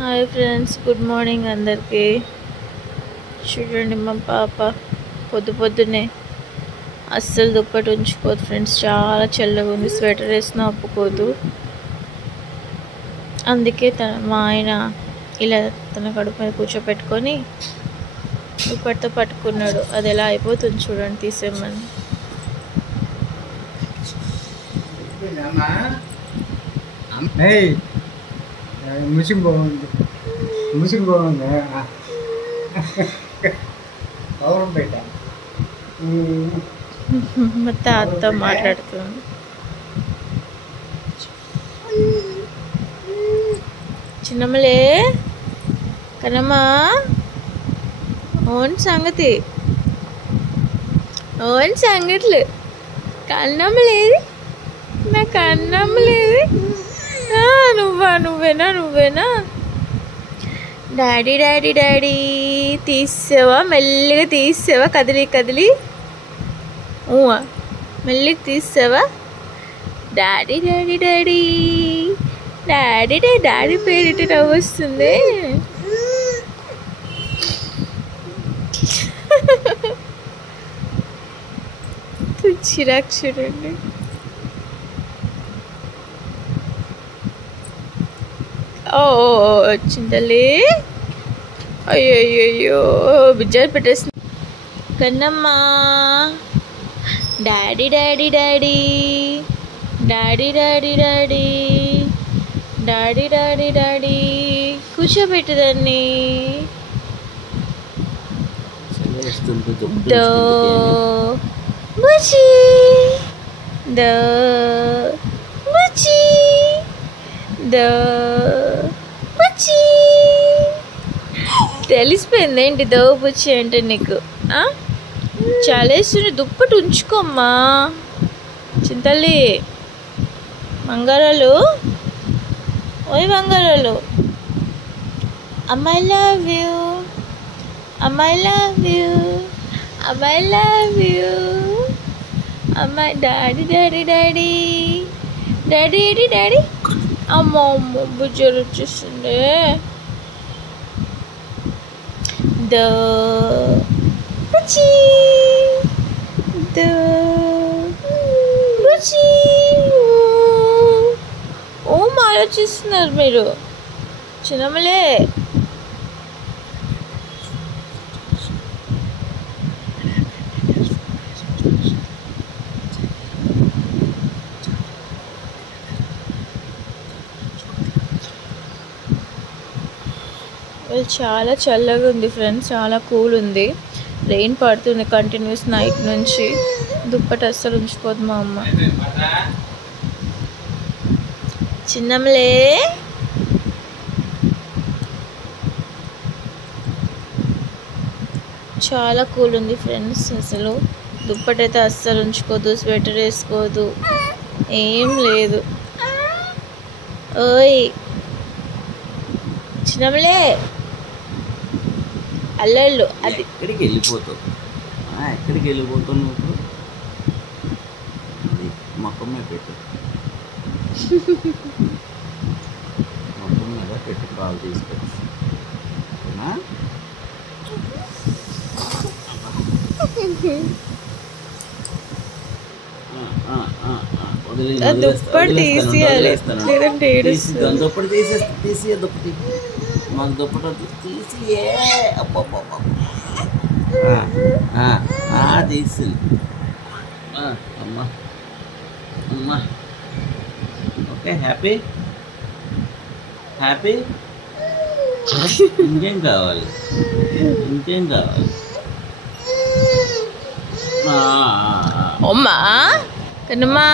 Hi friends, good morning అందరికీ. చూడండి మా పాప పొద్దున్నే అస్సలు దుప్పటి ఉంచుకోదు ఫ్రెండ్స్. చాలా చల్లగా ఉంది, స్వెటర్ వేసినా ఒప్పుకోదు. అందుకే మా ఆయన ఇలా తన కడుపు మీద కూర్చోపెట్టుకొని దుప్పటితో పట్టుకున్నాడు. అది ఎలా అయిపోతుంది చూడండి, తీసేయమని. ముసిం బాగుంది అవును బయట మా తాతతో మాట్లాడుతుంది. చిన్నమ్మలే కనమ్మా, ఓన్ సంగతులు కన్నమ్మ లేదు, నా కన్నమ్మ లేదు. నువ్వేనా డాడీ డాడీ డాడీ తీసావా? మెల్లిగా తీసావా? కదిలి మెల్లిగా తీసావా? Daddy daddy daddy daddy daddy పేరిట నవ్వు వస్తుంది. చిరాకు చూడండి. వచ్చిందలే. అయ్యో బిజ్జాలు పెట్టేస్తుంది. కన్నమ్మా, daddy daddy daddy daddy daddy daddy daddy daddy daddy కూర్చోబెట్టదాన్ని. తెలిసిపోయింది ఏంటి దోబుచ్చి అంటే నీకు? చాలేస్తుంది. దుప్పటి ఉంచుకోమ్మా చింతల్లి. బంగారాలు, ఓయ్ బంగారాలు, అమ్మాయి లవ్ యూ, అమ్మాయి లవ్ యూ, అమ్మాయి లవ్ యూ, అమ్మాయి. Daddy daddy daddy daddy AD daddy? అమ్మో బుజ్జలు వచ్చేస్తుంది. ఆలోచిస్తున్నారు మీరు చిన్నమ్మలే. చాలా చల్లగా ఉంది ఫ్రెండ్స్, చాలా కూల్ ఉంది. రెయిన్ పడుతుంది కంటిన్యూస్ నైట్ నుంచి. దుప్పటి అస్సలు ఉంచుకోదు మా అమ్మ. చిన్నమ్మలే, చాలా కూల్ ఉంది ఫ్రెండ్స్. అసలు దుప్పటి అయితే అస్సలు ఉంచుకోదు, స్వెటర్ వేసుకోదు, ఏం లేదు. ఓయ్ చిన్నమ్మలే, అల్లళ్ళు. అది ఎక్కడికి వెళ్ళిపోతావు నువ్వు? మొక్కమే పెట్టు, మొక్కం మీద పెట్టు, పాలు తీసుకొచ్చి. దుప్పటి తీసేయాలి, లేదంటే దుప్పటి తీసే దుప్పటి మాకు దుప్పటి తీసియే. తీసి అమ్మా అమ్మా. ఓకే, హ్యాపీ ఇంకేం కావాలి? అమ్మా కన్నమ్మా,